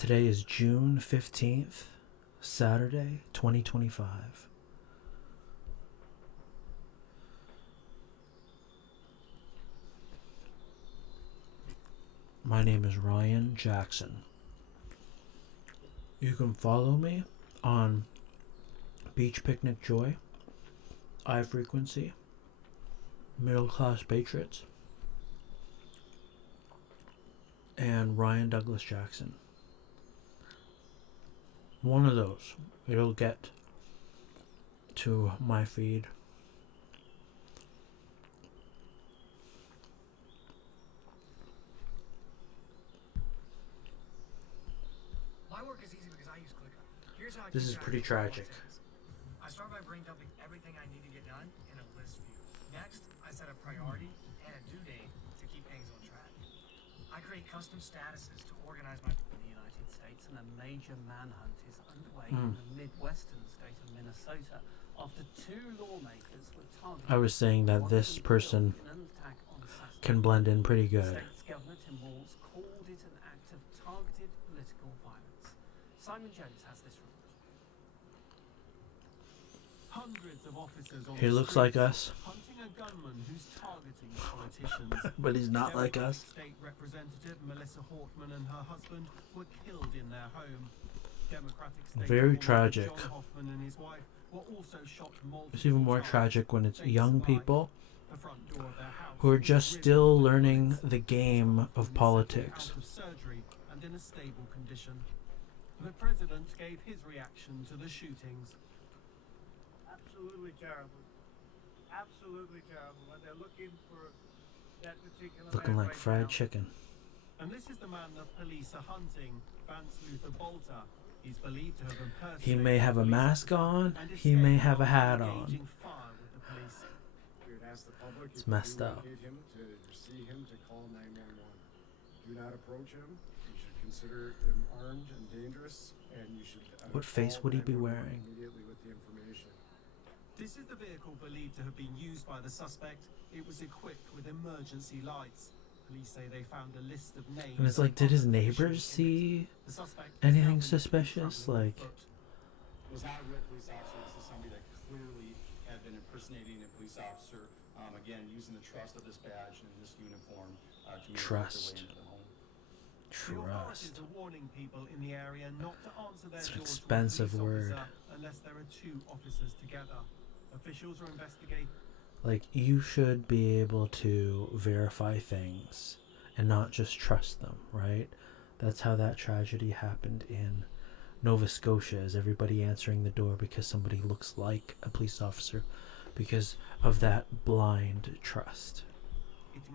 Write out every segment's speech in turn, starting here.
Today is June 15th, Saturday, 2025. My name is Ryan Jackson. You can follow me on Beach Picnic Joy, iFrequency, Middle Class Patriots, and Ryan Douglas Jackson. One of those. It'll get to my feed. My work is easy because I use ClickUp. Here's how I This keep is track pretty of tragic. I start by brain dumping everything I need to get done in a list view. Next, I set a priority and a due date to keep things on track. I create custom statuses to organize my In the United States, and a major manhunt is underway in the midwestern state of Minnesota after two lawmakers were targeted. I was saying that this person in an attack on Saturday. can blend in pretty The good. state's governor, Tim Walz, called it an act of targeted political violence. Simon Jones has this report. Hundreds of officers on He the looks like streets us, hunting a gunman who's targeting politicians. but he's not like Democratic us. State Representative Melissa Hortman and her husband were killed in their home. Democratic State Very lawmaker tragic. John Hoffman and his wife were also shot multiple It's even more times. tragic when it's Thanks young to people the front door of their house who are was just riddled still with learning bullets. the game of Hoffman is politics. out of surgery and in a stable condition. The president gave his reaction to the shootings. Absolutely terrible. Absolutely terrible. When they're looking for that particular Looking man like right fried now. chicken. And this is the man the police are hunting, Vance Luther Bolter. He's believed to have impersonated He may have a police mask on, and he may escaped have a after hat on. engaging fire with the police. We would ask the public It's if you messed do up. locate him to see him to call 911. Do not approach him. You should consider him armed and dangerous, and you should. What face call would he be 911 wearing? Immediately with the information. This is the vehicle believed to have been used by the suspect. It was equipped with emergency lights. Police say they found a list of names. And it's like, of did his other neighbors officials in it. see The suspect is anything now believed to be suspicious? traveling on Like, foot. Was not a real police officer. This is somebody that clearly had been impersonating a police officer. Again, using the trust of this badge and this uniform to make their way Trust. into the home. The authorities trust. are warning people in the area not to answer their It's an doors to a expensive police word. officer unless there are two officers together. Officials are investigating. Like, you should be able to verify things and not just trust them, right? That's how that tragedy happened in Nova Scotia, is everybody answering the door because somebody looks like a police officer because of that blind trust.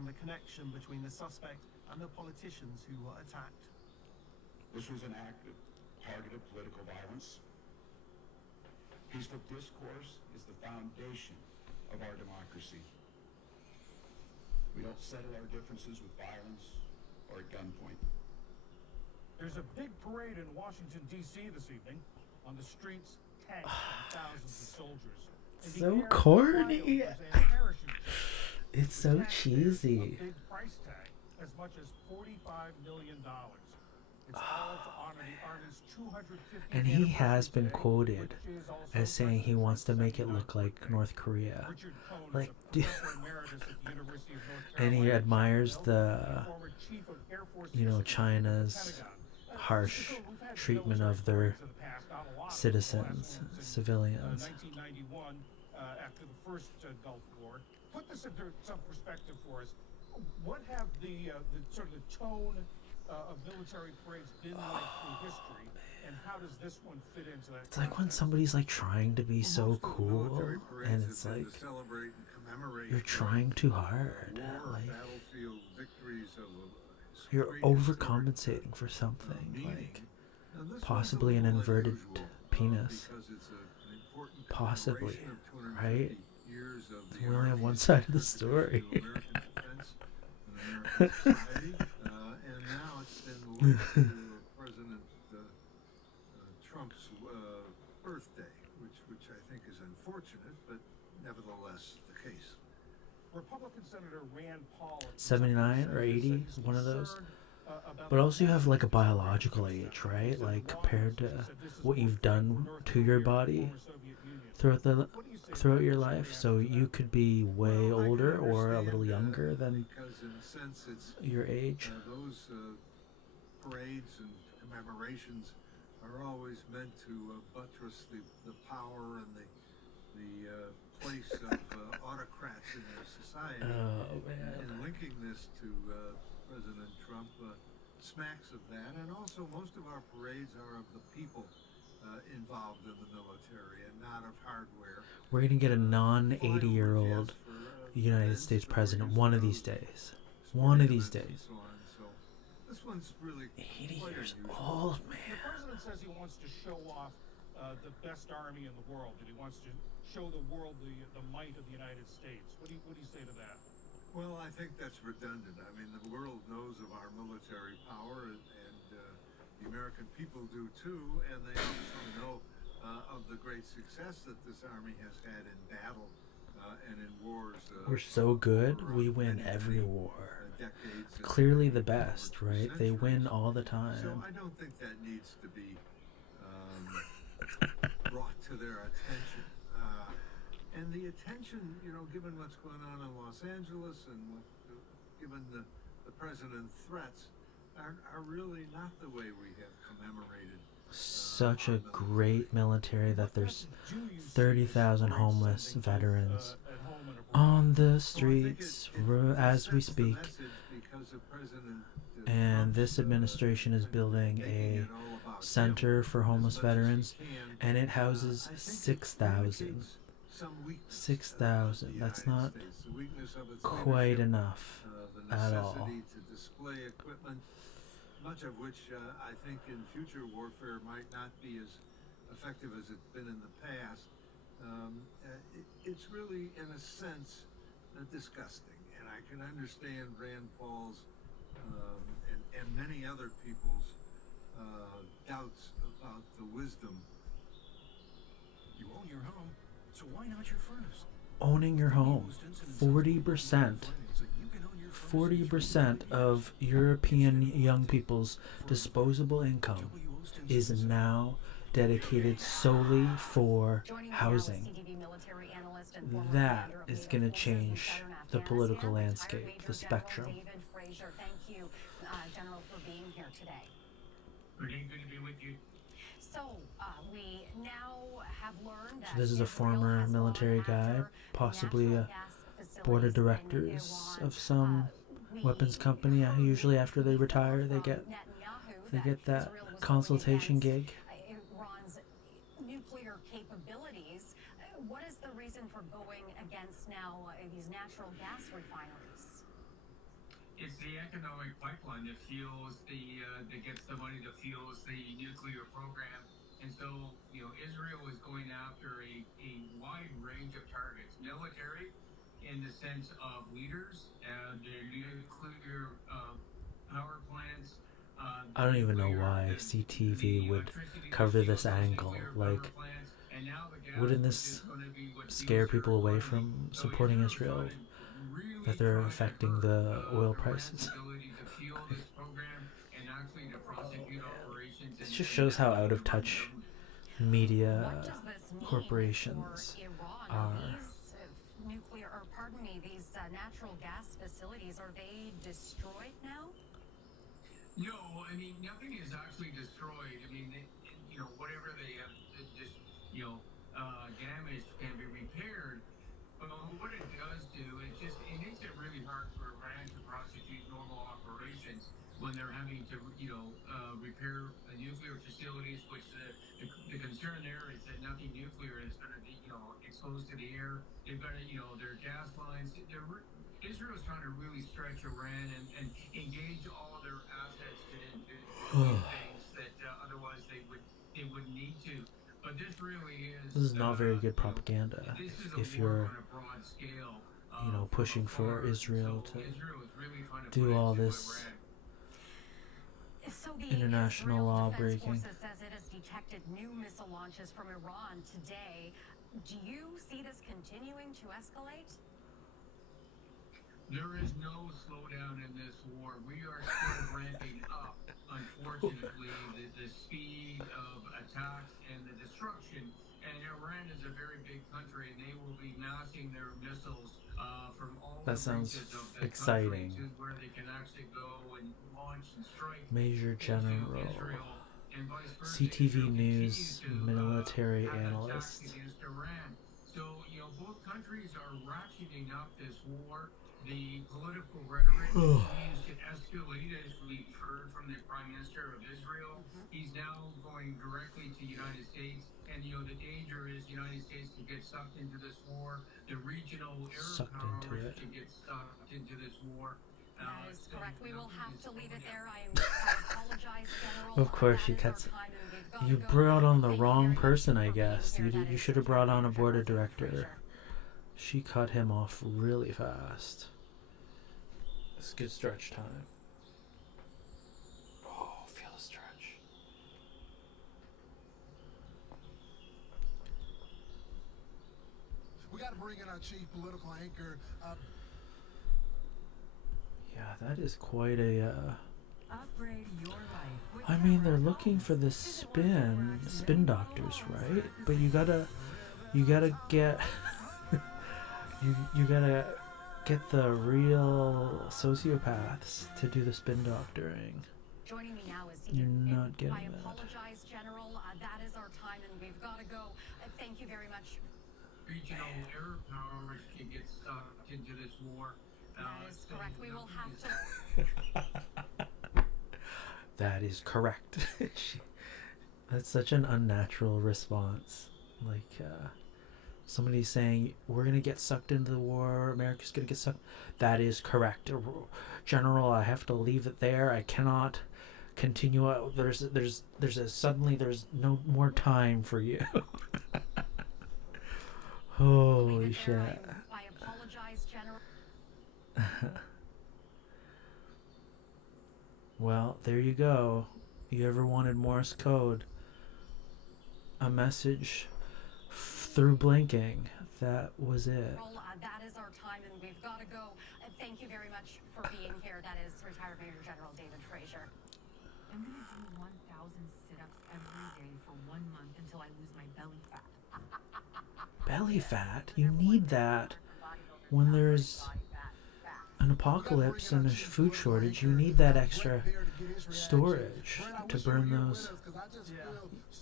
The connection between the suspect and the politicians who were attacked. This was an act of targeted political violence. Peaceful discourse is the foundation of our democracy. We don't settle our differences with violence or at gunpoint. There's a big parade in Washington, D.C. this evening. On the streets, tanks and thousands of soldiers. In the So air, corny. flyovers and parachute jets. It's The so taxpayers, cheesy. A big price tag, as much as $45 million. It's all to honor the Army's 250th And he has anniversary been today, quoted which is also as saying he President wants to Trump's make it 79th look like birthday. North Korea. Richard Cohn Like, is a professor emeritus at the University of North and he Carolina, admires Chapel the, Hill, and former chief of Air Force you know, History at the China's Pentagon. harsh Mr. Cohn, we've had treatment military of their stories in the past, not a lot of them. The last citizens, one was in, civilians. 1991, after the first Gulf War. Put this into some perspective for us. What have the sort of the tone of military parades been like through history, and how does this one fit into that? It's like when somebody's like trying to be so cool, and it's like you're trying too hard. Like you're overcompensating for something, like possibly an inverted penis. Possibly, right? We only have one side of the story. And now it's been linked to President Trump's birthday, which I think is unfortunate, but nevertheless the case. Republican Senator Rand Paul 79 or 80, one of those. about But the also you have like a massive biological discoveries age, that right? he said Like Iran compared was- he to said this is what you've both done North to your Korea and the body former Soviet Union. throughout the What do you say throughout about your his life. reaction So to you that? could be way Well, I can older or a understand, little younger than because in a sense it's your age. those parades and commemorations are always meant to buttress the power and the place of autocrats in their society. Oh man. And linking this to President Trump smacks of that. And also, most of our parades are of the people involved in the military and not of hardware. We're gonna get a non Flyovers, 80-year-old yes, for, United events, States but we're president used one to of these those days. sporting One of these events and days. so on. So this one's really 80 quite years unusual. old, The man. president says he wants to show off the best army in the world, that he wants to show the world the might of the United States. What do you say to that? Well, I think that's redundant. I mean, the world knows of our military power, and the American people do too, and they also know of the great success that this army has had in battle and in wars. We're so good, over, we win many, every many, war. decades and Clearly the over best, two right? They win centuries. all the So time. I don't think that needs to be brought to their attention. And the attention, given what's going on in Los Angeles and given the president's threats, are really not the way we have commemorated. Such a great military that there's Do you see 30,000 this homeless sending both, veterans at home and abroad? on the Well, I think streets it as we sets the speak. message because of President And Trump's, this administration is building making a it all about center him for as homeless much as he veterans, can. and it houses I think it 6,000. communicates some weakness, 6,000. of the That's United not States, the weakness of its quite leadership, enough the at all. necessity to display equipment, much of which I think in future warfare might not be as effective as it's been in the past. It's really, in a sense, disgusting, and I can understand Rand Paul's and many other people's doubts about the wisdom. You own your home, so why not your furnace? Owning your home. 40%. 40% of European young people's disposable income is now dedicated solely for housing. That is going to change the political landscape, the spectrum. David Fraser, thank you, General, for being here today. Good to be with you. So we now have learned that So this is a Israel former has military gone guy, after possibly natural a gas board of facilities in directors Iran. of some We weapons company. heard Usually after they before retire, they from get Netanyahu that Israel was going consultation against, gig. Iran's nuclear capabilities. What is the reason for going against now these natural gas refineries? It's the economic pipeline that fuels that gets the money that fuels the nuclear program. And so, Israel is going after a wide range of targets. Military, in the sense of leaders, the nuclear power plants. I don't even know why the CTV would electricity that cover fuels this those angle. nuclear power Like, plants, and now the gas, wouldn't which this is gonna be what scare fuels their people away economy. from So supporting Israel's Israel? trying to really That they're try to affecting hurt, the oil Iran's prices. ability to fuel this program and actually to prosecute operations. It and- just and shows how the out of Iranian touch government. media What does this mean corporations for Iran? are. These nuclear, or pardon me, these natural gas facilities, are they destroyed now? No, I mean, nothing is actually destroyed. I mean, whatever they have just, damaged can be repaired. But what it does do, it makes it really hard for Iran to prosecute normal operations when they're having to, repair nuclear facilities, which the concern there is that nothing nuclear is going to be, exposed to the air. They've got, their gas lines. Israel's trying to really stretch Iran and engage all of their assets to do things that otherwise they wouldn't need to. But this really is. This is not very good propaganda This is a if war you're, on a broad scale. pushing from for afar. Israel So to Israel is really trying to do put all into this Iran. So the international Israel law Defense breaking. Forces says it has detected new missile launches from Iran today. Do you see this continuing to escalate? there is no slowdown in this war. We are still ramping up, unfortunately, the speed of attacks and the destruction. And Iran is a very big country, and they will be massing their missiles from all That the sounds reaches of the exciting. country to where they can actually go and launch and strike Major into General. Israel and vice versa. CTV Israel News continues to, military have attacks analyst. against Iran. So, both countries are ratcheting up this war. The political rhetoric continues to escalate, as we've heard from the Prime Minister of Israel. He's now going directly to the United States. And, the danger is the United States could get sucked into this war. The regional Arab Sucked into powers it. could get sucked into this war. That is correct. We will have to leave it there. I apologize, General. Of course, That she is our cuts. time, and we've got You to go. brought on the Thank you wrong very much person, I for being guess. here. That You is should have brought on a Retired board Major of General director. Fraser. She cut him off really fast. It's good stretch time. Oh, feel the stretch. We got to bring in our chief political anchor. Yeah, that is quite a. Upgrade your life with I mean, they're Tamarack looking Homes. for the spin doctors, right? But you gotta get, you gotta get the real sociopaths to do the spin doctoring. Joining me now is You're not getting I that. apologize, General. That is our time, and we've got to go. Thank you very much. Regional Arab powers can get sucked into this war. That is correct. We will have to. That is correct. That's such an unnatural response. Like, somebody saying, we're going to get sucked into the war, America's going to get sucked. That is correct. General, I have to leave it there. I cannot continue. There's suddenly there's no more time for you. Holy shit. I apologize, General. Well, there you go. You ever wanted Morse code? A message through blinking. That was it. That is our time, and we've got to go. Thank you very much for being here. That is Retired Major General David Fraser. I'm gonna do 1,000 sit-ups every day for 1 month until I lose my belly fat. Belly fat? You need that when there's an apocalypse and a food shortage. You need that extra storage to burn those.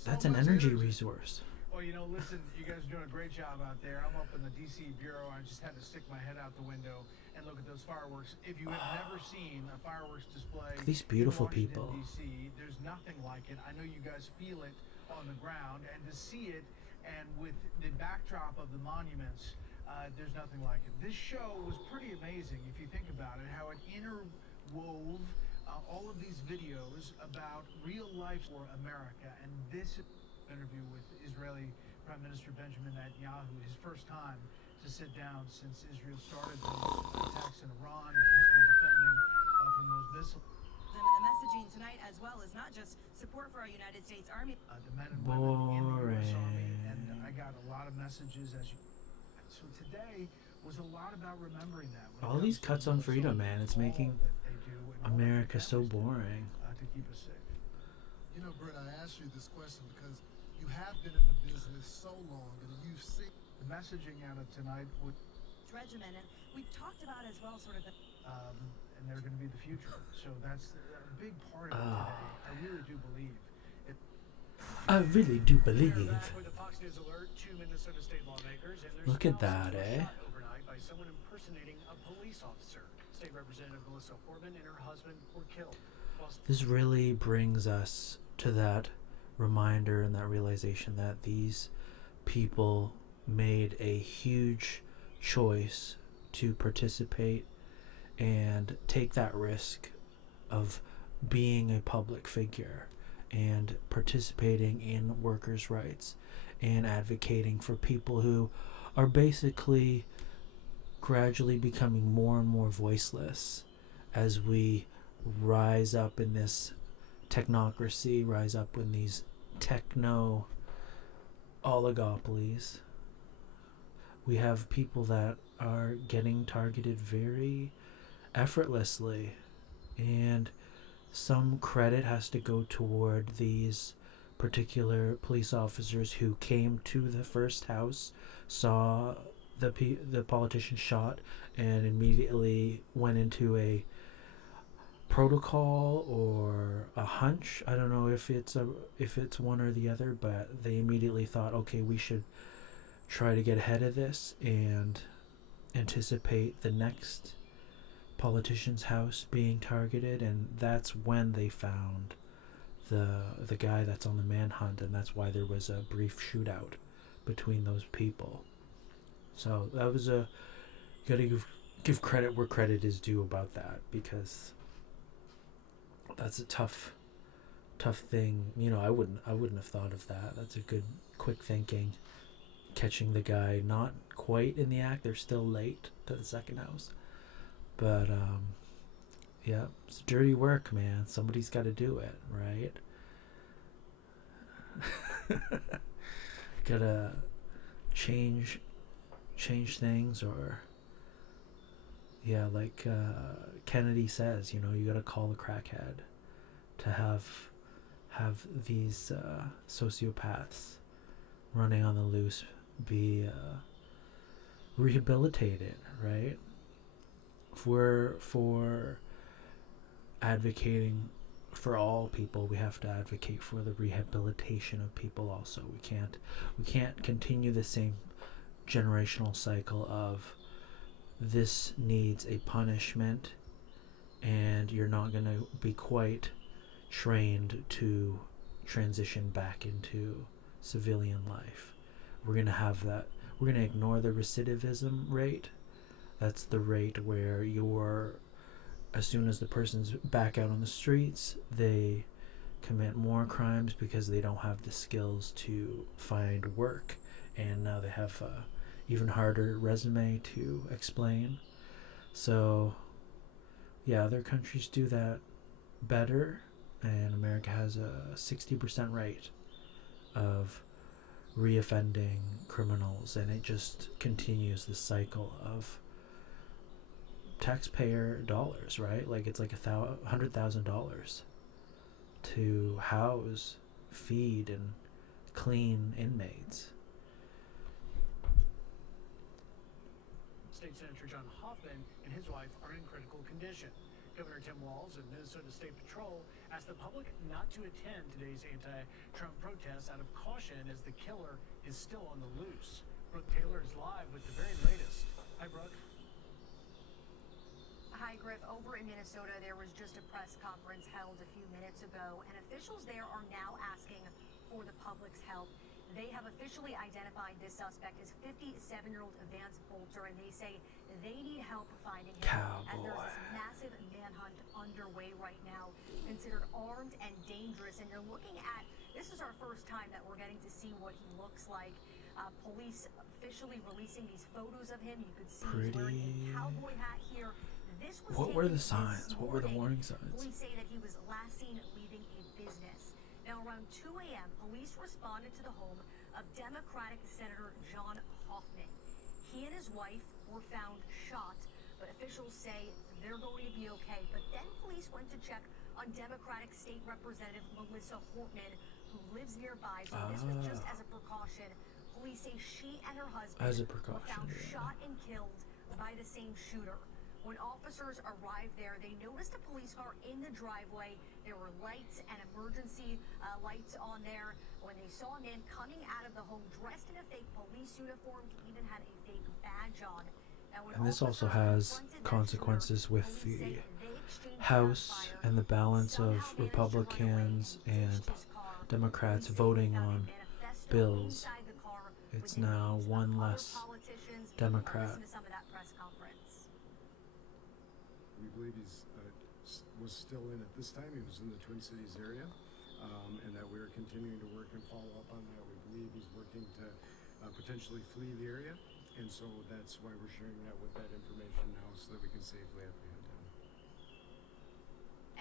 That's an energy resource. Well, listen, you guys are doing a great job out there. I'm up in the D.C. Bureau. I just had to stick my head out the window and look at those fireworks. If you have never seen a fireworks display These beautiful in people. Washington, D.C., there's nothing like it. I know you guys feel it on the ground, and to see it, and with the backdrop of the monuments, there's nothing like it. This show was pretty amazing if you think about it, how it interwove all of these videos about real life for America. And this interview with Israeli Prime Minister Benjamin Netanyahu, his first time to sit down since Israel started those attacks in Iran and has been defending from those missiles. And the messaging tonight as well is not just support for our United States Army. The men and women in the U.S. Army, and I got a lot of messages as you. So today was a lot about remembering that. All these cuts on freedom, man, it's making America so boring. To keep us safe. Britt, I asked you this question because you have been in the business so long and you've seen the messaging out of tonight would regimen, and we've talked about as well sort of the and they're going to be the future. So that's a big part of it today. I really do believe it. I really do believe. With a Fox News alert, 2 Minnesota state lawmakers, and there's Look at that, eh? shot overnight by someone impersonating a police officer. State Representative Melissa Portman and her husband were killed. This really brings us to that reminder and that realization that these people made a huge choice to participate and take that risk of being a public figure and participating in workers' rights and advocating for people who are basically gradually becoming more and more voiceless as we rise up in this technocracy, rise up in these techno oligopolies. we have people that are getting targeted very effortlessly, and some credit has to go toward these particular police officers who came to the first house, saw the politician shot, and immediately went into a protocol or a hunch. I don't know if it's one or the other, but they immediately thought, okay, we should try to get ahead of this and anticipate the next politician's house being targeted, and that's when they found the guy that's on the manhunt, and that's why there was a brief shootout between those people. So that was you gotta give credit where credit is due about that, because that's a tough thing. You know, I wouldn't have thought of that. That's a good quick thinking, catching the guy not quite in the act. They're still late to the second house, but yeah, it's dirty work, man. Somebody's got to do it, right? Gotta change things, or yeah, like Kennedy says, you know, you gotta call a crackhead to have these sociopaths running on the loose be rehabilitated, right? If we're for advocating for all people, we have to advocate for the rehabilitation of people also. We can't continue the same generational cycle of this needs a punishment and you're not going to be quite trained to transition back into civilian life. We're going to have that. We're going to ignore the recidivism rate. That's the rate where as soon as the person's back out on the streets, they commit more crimes because they don't have the skills to find work, and now they have a even harder resume to explain. So yeah, other countries do that better, and America has a 60% rate of reoffending criminals, and it just continues the cycle of taxpayer dollars, right? Like it's like $100,000 to house, feed, and clean inmates. State Senator John Hoffman and his wife are in critical condition. Governor Tim Walz and Minnesota State Patrol asked the public not to attend today's anti-Trump protests out of caution as the killer is still on the loose. Brooke Taylor is live with the very latest. Hi, Brooke. Hi, Griff. Over in Minnesota, there was just a press conference held a few minutes ago, and officials there are now asking for the public's help. They have officially identified this suspect as 57-year-old Vance Bolter, and they say they need help finding him. As there's this massive manhunt underway right now, considered armed and dangerous. And you're looking at, this is our first time that we're getting to see what he looks like. Police officially releasing these photos of him. You could see he's wearing a cowboy hat here. What were the signs? What were the warning signs? Police say that he was last seen leaving a business. Now, around 2 a.m., police responded to the home of Democratic Senator John Hoffman. He and his wife were found shot, but officials say they're going to be okay. But then police went to check on Democratic State Representative Melissa Hortman, who lives nearby. So this was just as a precaution. Police say she and her husband were found shot and killed by the same shooter. When officers arrived there, they noticed a police car in the driveway. There were lights and emergency lights on there. When they saw a man coming out of the home dressed in a fake police uniform, he even had a fake badge on. And this also has consequences with the House and the balance of Republicans and Democrats voting on bills. It's now one less Democrat. We believe was still in at this time. He was in the Twin Cities area, and that we're continuing to work and follow up on that. We believe he's working to potentially flee the area, and so that's why we're sharing that with that information now, so that we can safely apprehend him.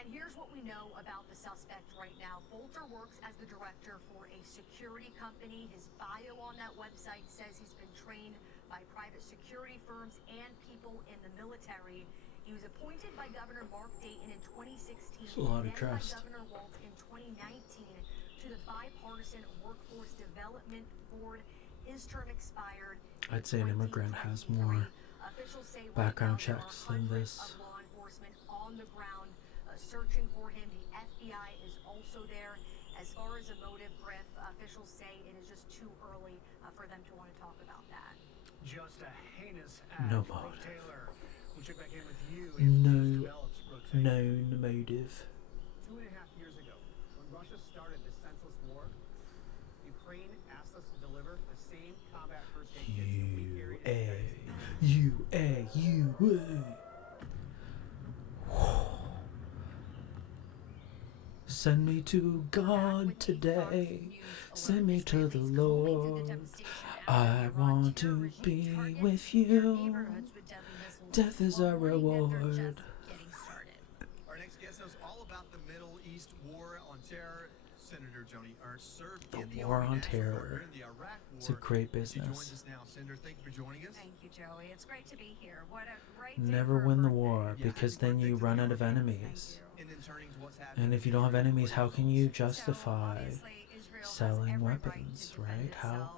And here's what we know about the suspect right now. Bolter works as the director for a security company. His bio on that website says he's been trained by private security firms and people in the military. He was appointed by Governor Mark Dayton in 2016, That's a lot of then trust. by Governor Walz in 2019 to the Bipartisan Workforce Development Board. His term expired. I'd say an immigrant has more Officials say right background now there are checks than hundreds this. of law enforcement on the ground searching for him. The FBI is also there. As far as a motive, Griff, officials say it is just too early for them to want to talk about that. Just a heinous act. No Brooke motive. Taylor, we'll check back in with you if No, news develops, Brooke Taylor. known motive. 2.5 years ago, when Russia started this senseless war, Ukraine asked us to deliver the same combat first aid kits that we carried in the United States. Send me to God today. Send me to the Lord. I want to be with you. Death is our reward. Our next guest knows all about the Middle East War on Terror. Senator Joni Ernst served in The the War Army on National Guard Terror. during the Iraq It's a War. great She business. joins us now. Senator, thank you for joining us. Thank you, Joey. It's great to be here. What a great day Never for a win the birthday. war because then you run out of enemies. And in turning to what's happening And if you don't have enemies, how can you justify Obviously, Israel has selling every right weapons, to defend right? How itself.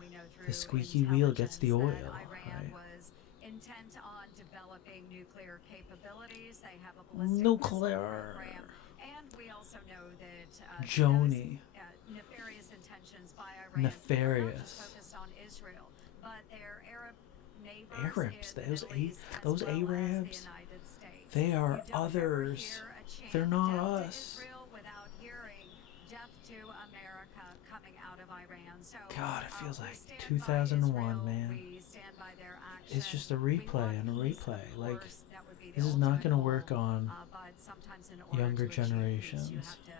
We know the through squeaky wheel gets the oil, intelligence that Iran right? was intent on developing nuclear capabilities. They have a ballistic Nuclear. missile program, and we also know that Joni. nefarious intentions by Iran Nefarious. are not just focused on Israel, but their Arab neighbors Arabs, in the those Middle East as those well as the Arabs, United States. they are You don't ever others. hear a chant They're not down to us. Israel without hearing death to America coming out of Iran. So God, it feels we like stand by 2001, Israel, man. we stand by their actions. It's just a We replay want and a peace, replay. of Like, course, that would be the this is not ultimate going to goal, work on but sometimes in order younger to achieve peace, generations. you have to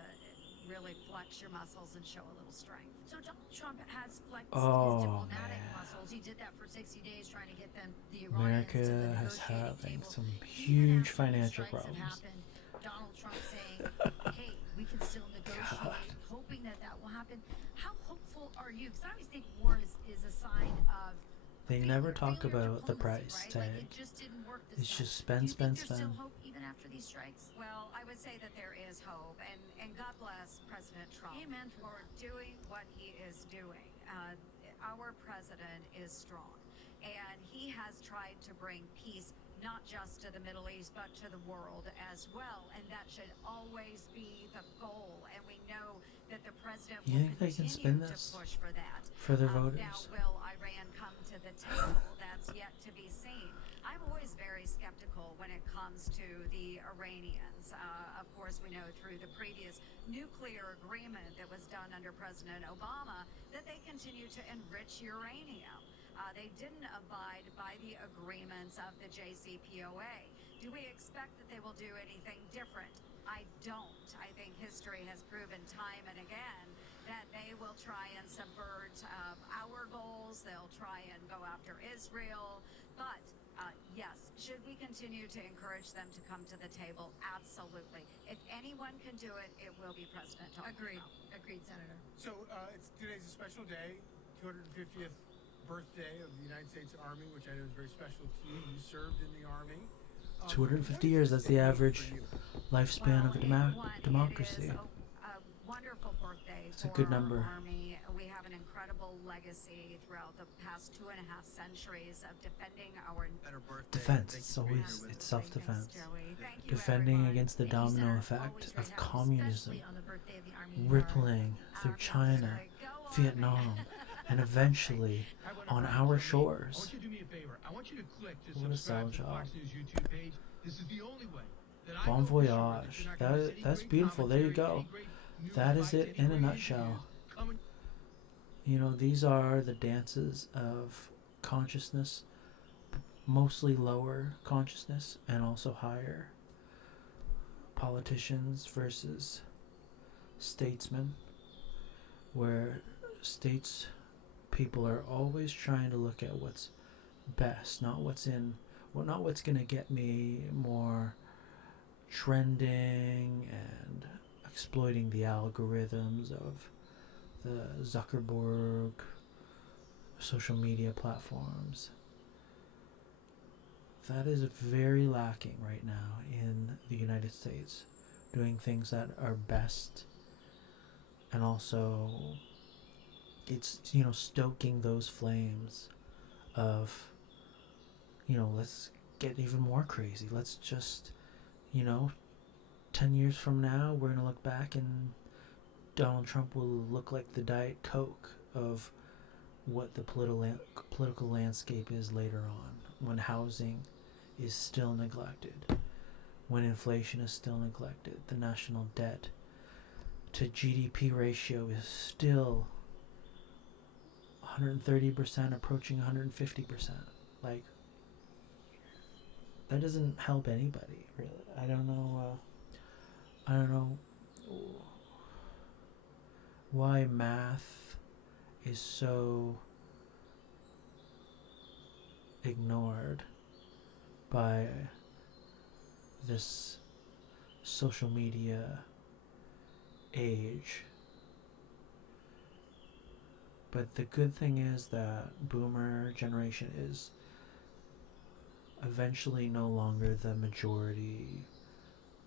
really flex your muscles and show a little strength. So Donald Trump has flexed Oh, his diplomatic man. muscles. He did that for 60 days trying to get them, the Iranians to the America is negotiating having table. some Even huge after these financial strikes have problems. happened, Donald Trump saying, hey, we can still negotiate, hoping that that will happen. How hopeful are you? Because I always think war is a sign of They never talk failure about the diplomacy, price right? Like tag. it just didn't work this It's time. just spend, Do you spend, think there's spend. still hope even after these strikes? Well, I would say that there is hope, and God bless President Trump. Amen. For doing what he is doing. Our president is strong, and he has tried to bring peace not just to the Middle East, but to the world as well, and that should always be the goal. And we know that the president You will think they can continue spin to this push for that. for their Now, voters? will Iran come to the table? That's yet to be seen. I'm always very skeptical when it comes to the Iranians. Of course, we know through the previous nuclear agreement that was done under President Obama that they continue to enrich uranium. They didn't abide by the agreements of the JCPOA. Do we expect that they will do anything different? I don't. I think history has proven time and again that they will try and subvert our goals. They'll try and go after Israel. But yes, should we continue to encourage them to come to the table? Absolutely. If anyone can do it, it will be President Donald Agreed. Trump. Agreed, Senator. So today's a special day, 250th birthday of the United States Army, which I know is very special to you. You served in the Army. 250 years, that's the average lifespan of a democracy. It is a wonderful birthday It's a for good our number. Army. We have an incredible legacy throughout the past 2.5 centuries of defending our Better birthday. Defense. Thank It's you for being always here with it's us. self-defense. Joey. Thank you, Defending everyone. against the Thank you, domino Senator. effect Always of great to have you, communism especially on the birthday of the Army. rippling through China, Vietnam, and eventually on our I shores. want you to do me a favor. I want you to click to What a subscribe to sell Fox job. News YouTube page. This is the only way that I Bon know for sure that voyage. you're not gonna miss any That's great beautiful. There you commentary, go. any great news That is bites, it any in a great nutshell. interviews coming. You know, these are the dances of consciousness, mostly lower consciousness and also higher. Politicians versus statesmen, where states people are always trying to look at what's best, not what's in, well, not what's going to get me more trending and exploiting the algorithms of the Zuckerberg social media platforms. That is very lacking right now in the United States, doing things that are best, and also it's, stoking those flames of, let's get even more crazy. Let's just, 10 years from now, we're going to look back and Donald Trump will look like the Diet Coke of what the political landscape is later on, when housing is still neglected, when inflation is still neglected, the national debt to GDP ratio is still 130%, approaching 150%. Like, that doesn't help anybody, really. I don't know why math is so ignored by this social media age. But the good thing is that boomer generation is eventually no longer the majority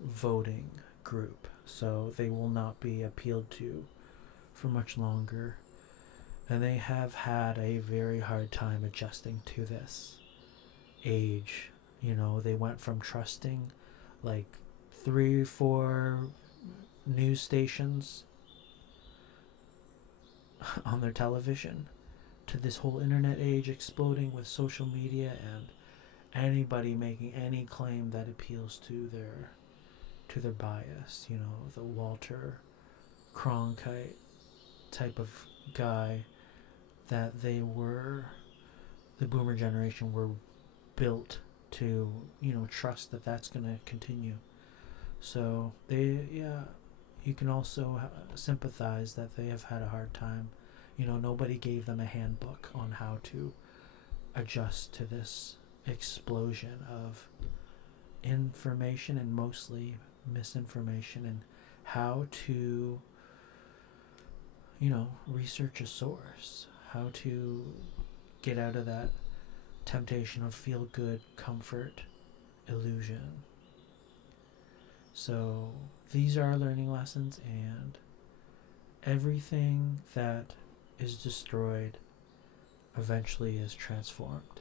voting group, so they will not be appealed to for much longer, and they have had a very hard time adjusting to this age. They went from trusting like 3-4 news stations on their television to this whole internet age exploding with social media and anybody making any claim that appeals to their bias. The Walter Cronkite type of guy that the boomer generation were built to, trust that that's going to continue. So you can also sympathize that they have had a hard time. Nobody gave them a handbook on how to adjust to this explosion of information, and mostly misinformation, and how to, research a source, how to get out of that temptation of feel-good comfort illusion. So these are learning lessons, and everything that is destroyed eventually is transformed.